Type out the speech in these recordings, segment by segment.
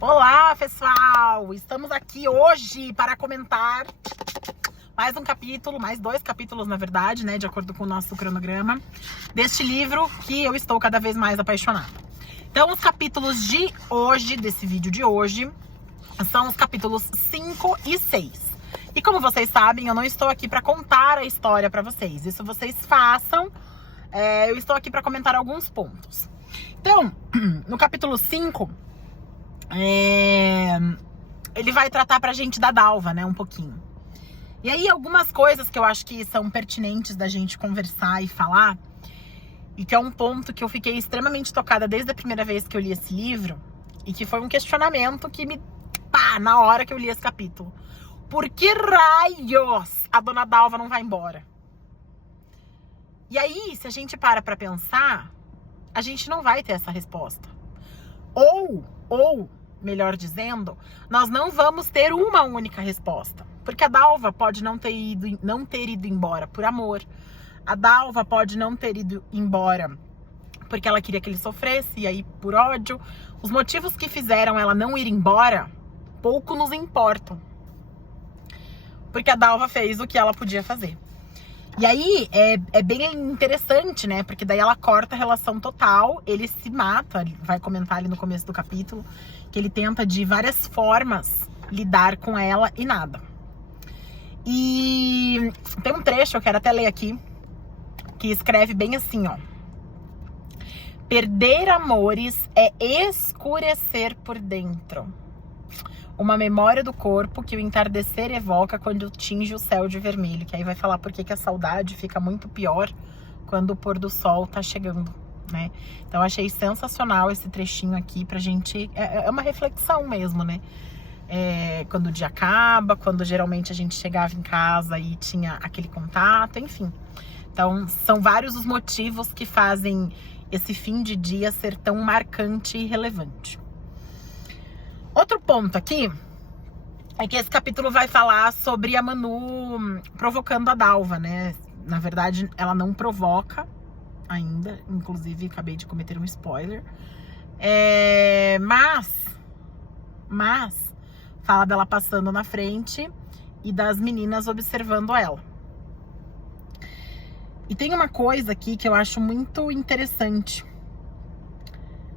Olá, pessoal! Estamos aqui hoje para comentar mais um capítulo, mais 2 capítulos, na verdade, né? De acordo com o nosso cronograma, deste livro que eu estou cada vez mais apaixonada. Então, os capítulos de hoje, desse vídeo de hoje, são os capítulos 5 e 6. E como vocês sabem, eu não estou aqui para contar a história para vocês. Isso vocês façam. Eu estou aqui para comentar alguns pontos. Então, no capítulo 5, ele vai tratar pra gente da Dalva, né, um pouquinho. E aí, algumas coisas que eu acho que são pertinentes da gente conversar e falar, e que é um ponto que eu fiquei extremamente tocada desde a primeira vez que eu li esse livro, e que foi um questionamento que me... na hora que eu li esse capítulo. Por que raios a dona Dalva não vai embora? E aí, se a gente para pra pensar, a gente não vai ter essa resposta. Ou, melhor dizendo, nós não vamos ter uma única resposta. Porque a Dalva pode não ter ido embora por amor. A Dalva pode não ter ido embora porque ela queria que ele sofresse, e aí por ódio. Os motivos que fizeram ela não ir embora, pouco nos importam. Porque a Dalva fez o que ela podia fazer. E aí, é bem interessante, né? Porque daí ela corta a relação total, ele se mata, ele vai comentar ali no começo do capítulo, que ele tenta de várias formas lidar com ela e nada. E tem um trecho, eu quero até ler aqui, que escreve bem assim, ó. Perder amores é escurecer por dentro. Uma memória do corpo que o entardecer evoca quando tinge o céu de vermelho. Que aí vai falar por que a saudade fica muito pior quando o pôr do sol tá chegando, né? Então eu achei sensacional esse trechinho aqui pra gente... É uma reflexão mesmo, né? Quando o dia acaba, quando geralmente a gente chegava em casa e tinha aquele contato, enfim. Então são vários os motivos que fazem esse fim de dia ser tão marcante e relevante. Outro ponto aqui é que esse capítulo vai falar sobre a Manu provocando a Dalva, né? Na verdade, ela não provoca ainda, inclusive acabei de cometer um spoiler. Mas fala dela passando na frente e das meninas observando ela. E tem uma coisa aqui que eu acho muito interessante.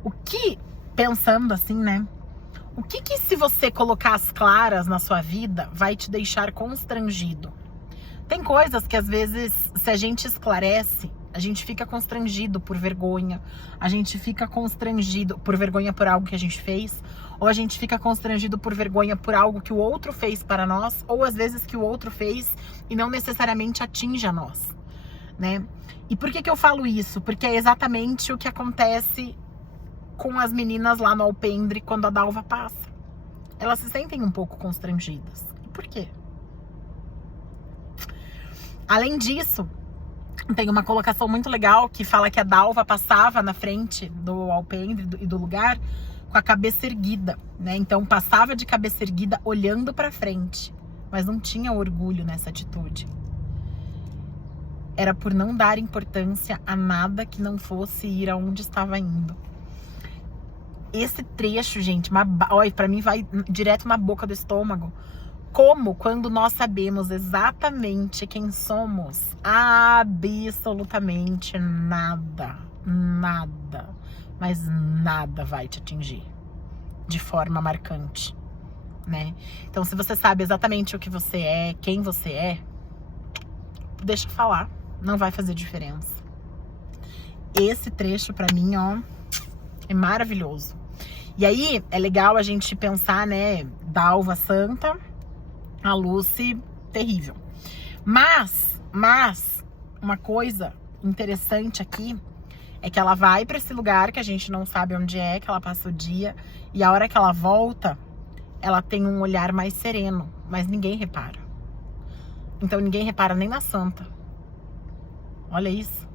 O que, pensando assim, né? O que se você colocar as claras na sua vida vai te deixar constrangido? Tem coisas que às vezes, se a gente esclarece, a gente fica constrangido por vergonha. A gente fica constrangido por vergonha por algo que a gente fez. Ou a gente fica constrangido por vergonha por algo que o outro fez para nós. Ou às vezes que o outro fez e não necessariamente atinge a nós, né? E por que eu falo isso? Porque é exatamente o que acontece com as meninas lá no alpendre quando a Dalva passa. Elas se sentem um pouco constrangidas. E por quê? Além disso, tem uma colocação muito legal que fala que a Dalva passava na frente do alpendre e do lugar com a cabeça erguida, né? Então passava de cabeça erguida olhando pra frente, mas não tinha orgulho nessa atitude. Era por não dar importância a nada que não fosse ir aonde estava indo. Esse trecho, gente, olha, pra mim vai direto na boca do estômago. Como quando nós sabemos exatamente quem somos, absolutamente nada, mas nada vai te atingir de forma marcante, né? Então, se você sabe exatamente o que você é, quem você é, deixa eu falar, não vai fazer diferença. Esse trecho, pra mim, ó, é maravilhoso. E aí, é legal a gente pensar, né, Dalva santa, a Lucy terrível. Mas, uma coisa interessante aqui é que ela vai pra esse lugar que a gente não sabe onde é, que ela passa o dia, e a hora que ela volta, ela tem um olhar mais sereno, mas ninguém repara. Então ninguém repara nem na santa. Olha isso.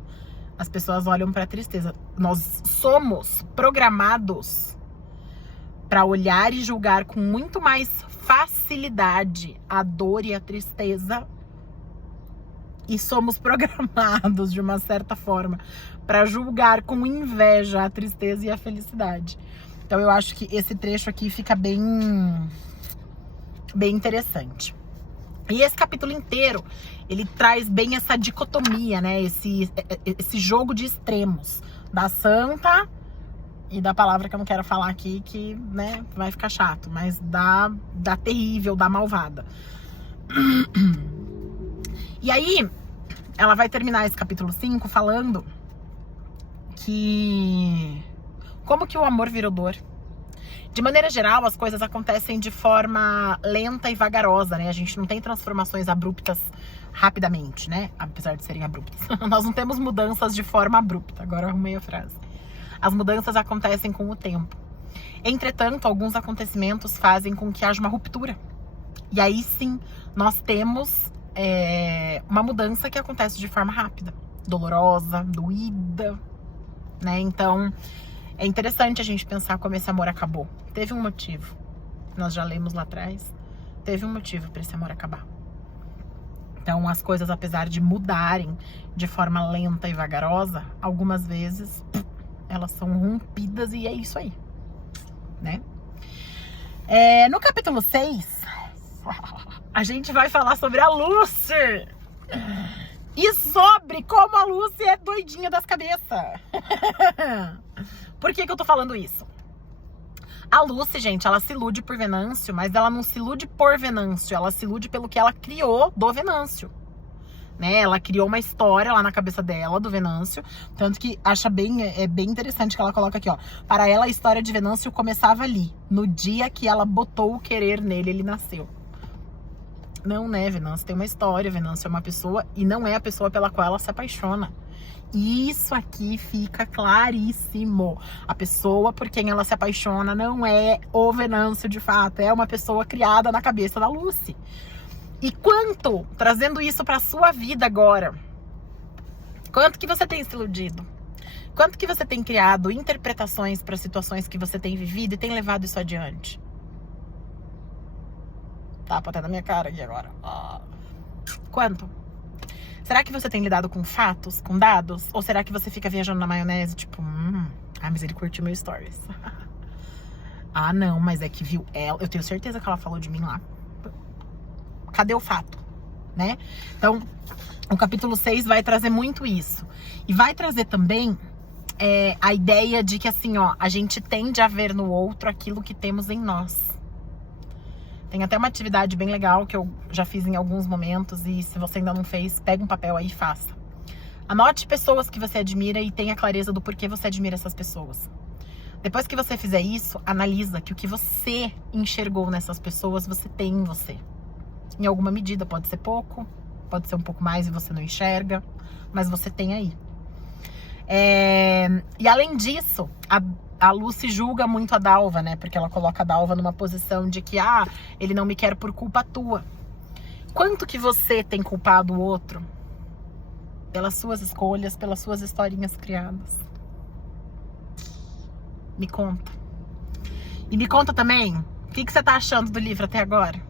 As pessoas olham pra tristeza. Nós somos programados para olhar e julgar com muito mais facilidade a dor e a tristeza. E somos programados, de uma certa forma, para julgar com inveja a tristeza e a felicidade. Então eu acho que esse trecho aqui fica bem interessante. E esse capítulo inteiro, ele traz bem essa dicotomia, né? Esse jogo de extremos. Da santa e da palavra que eu não quero falar aqui, que, né, vai ficar chato. Mas da terrível, da malvada. E aí, ela vai terminar esse capítulo 5 falando que... como que o amor virou dor. De maneira geral, as coisas acontecem de forma lenta e vagarosa, né? A gente não tem transformações abruptas rapidamente, né? Apesar de serem abruptas. Nós não temos mudanças de forma abrupta. Agora eu arrumei a frase. As mudanças acontecem com o tempo. Entretanto, alguns acontecimentos fazem com que haja uma ruptura. E aí sim, nós temos uma mudança que acontece de forma rápida. Dolorosa, doída, né? Então... é interessante a gente pensar como esse amor acabou. Teve um motivo. Nós já lemos lá atrás. Teve um motivo para esse amor acabar. Então, as coisas, apesar de mudarem de forma lenta e vagarosa, algumas vezes elas são rompidas e é isso aí, né? No capítulo 6, a gente vai falar sobre a Lucy. E sobre como a Lucy é doidinha das cabeças. Por que eu tô falando isso? A Lucy, gente, ela se ilude por Venâncio, mas ela não se ilude por Venâncio, ela se ilude pelo que ela criou do Venâncio. Né? Ela criou uma história lá na cabeça dela, do Venâncio, tanto que é bem interessante que ela coloca aqui, ó. Para ela, a história de Venâncio começava ali, no dia que ela botou o querer nele, ele nasceu. Não, né? Venâncio tem uma história, Venâncio é uma pessoa e não é a pessoa pela qual ela se apaixona. Isso aqui fica claríssimo. A pessoa por quem ela se apaixona não é o Venâncio de fato, é uma pessoa criada na cabeça da Lucy. E quanto, trazendo isso pra sua vida agora, quanto que você tem se iludido? Quanto que você tem criado interpretações para situações que você tem vivido e tem levado isso adiante? Tapa até na minha cara aqui agora. Quanto? Será que você tem lidado com fatos, com dados? Ou será que você fica viajando na maionese, tipo... mas ele curtiu meu stories. Não, mas é que viu ela... eu tenho certeza que ela falou de mim lá. Cadê o fato? Né? Então, o capítulo 6 vai trazer muito isso. E vai trazer também a ideia de que, assim, ó... a gente tende a ver no outro aquilo que temos em nós. Tem até uma atividade bem legal que eu já fiz em alguns momentos e se você ainda não fez, pega um papel aí e faça. Anote pessoas que você admira e tenha clareza do porquê você admira essas pessoas. Depois que você fizer isso, analisa que o que você enxergou nessas pessoas, você tem em você. Em alguma medida, pode ser pouco, pode ser um pouco mais e você não enxerga, mas você tem aí. E além disso, a Lucy julga muito a Dalva, né? Porque ela coloca a Dalva numa posição de que, ele não me quer por culpa tua. Quanto que você tem culpado o outro? Pelas suas escolhas, pelas suas historinhas criadas. Me conta. E me conta também, o que você tá achando do livro até agora?